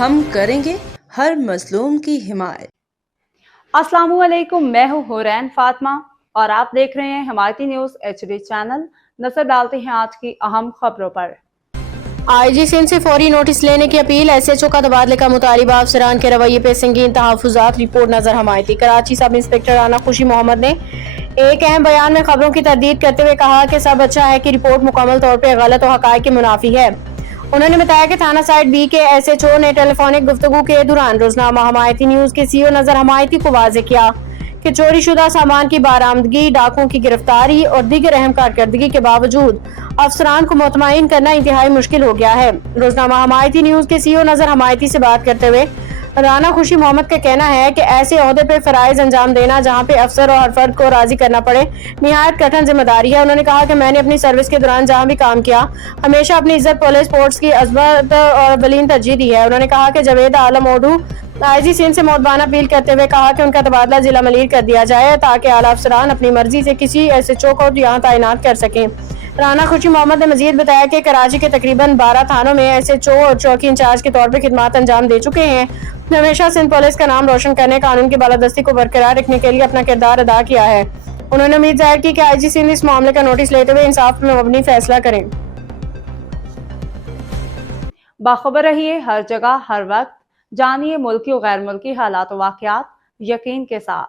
ہم کریں گے ہر مظلوم کی حمایت۔ السلام علیکم، میں ہوں حورین فاطمہ اور آپ دیکھ رہے ہیں حمایتی نیوز HD چینل۔ نظر ڈالتے ہیں آج کی اہم خبروں پر۔ آئی جی سندھ سے فوری نوٹس لینے کی اپیل، SHO کا تبادلے کا مطالبہ، افسران کے رویے پہ سنگین تحفظات، رپورٹ نظر حمایتی۔ کراچی سب انسپکٹر رانا خوشی محمد نے ایک اہم بیان میں خبروں کی تردید کرتے ہوئے کہا کہ سب اچھا ہے کہ رپورٹ مکمل طور پہ غلط و حقائق کے منافی ہے۔ انہوں نے بتایا کہ تھانہ سائٹ B کے SHO نے ٹیلی فونک گفتگو کے دوران روزنامہ حمایتی نیوز کے CO نظر حمایتی کو واضح کیا کہ چوری شدہ سامان کی برآمدگی، ڈاکوؤں کی گرفتاری اور دیگر اہم کارکردگی کے باوجود افسران کو مطمئن کرنا انتہائی مشکل ہو گیا ہے۔ روزنامہ حمایتی نیوز کے CO نظر حمایتی سے بات کرتے ہوئے رانا خوشی محمد کا کہنا ہے کہ ایسے عہدے پہ فرائض انجام دینا جہاں پہ افسر اور ہر فرد کو راضی کرنا پڑے نہایت کٹھن ذمہ داری ہے۔ انہوں نے کہا کہ میں نے اپنی سروس کے دوران جہاں بھی کام کیا ہمیشہ اپنی عزت پولیس فورس کی عظمت اور اولین ترجیح دی ہے۔ انہوں نے کہا کہ جاوید عالم اوڈو IG سندھ سے مؤدبانہ اپیل کرتے ہوئے کہا کہ ان کا تبادلہ ضلع ملیر کر دیا جائے تاکہ اعلیٰ افسران اپنی مرضی سے کسی SHO کو یہاں تعینات کر سکیں۔ رانا خوشی محمد نے مزید بتایا کہ کراچی کے تقریباً 12 تھانوں میں SHO اور چوکی انچارج کے طور پر خدمات انجام دے چکے ہیں۔ ہمیشہ سندھ پولیس کا نام روشن کرنے، قانون کی بالادستی کو برقرار رکھنے کے لیے اپنا کردار ادا کیا ہے۔ انہوں نے امید ظاہر کی کہ IG سندھ اس معاملے کا نوٹس لیتے ہوئے انصاف پر مبنی فیصلہ کریں۔ باخبر رہیے ہر جگہ ہر وقت، جانیے ملکی و غیر ملکی حالات و واقعات یقین کے ساتھ۔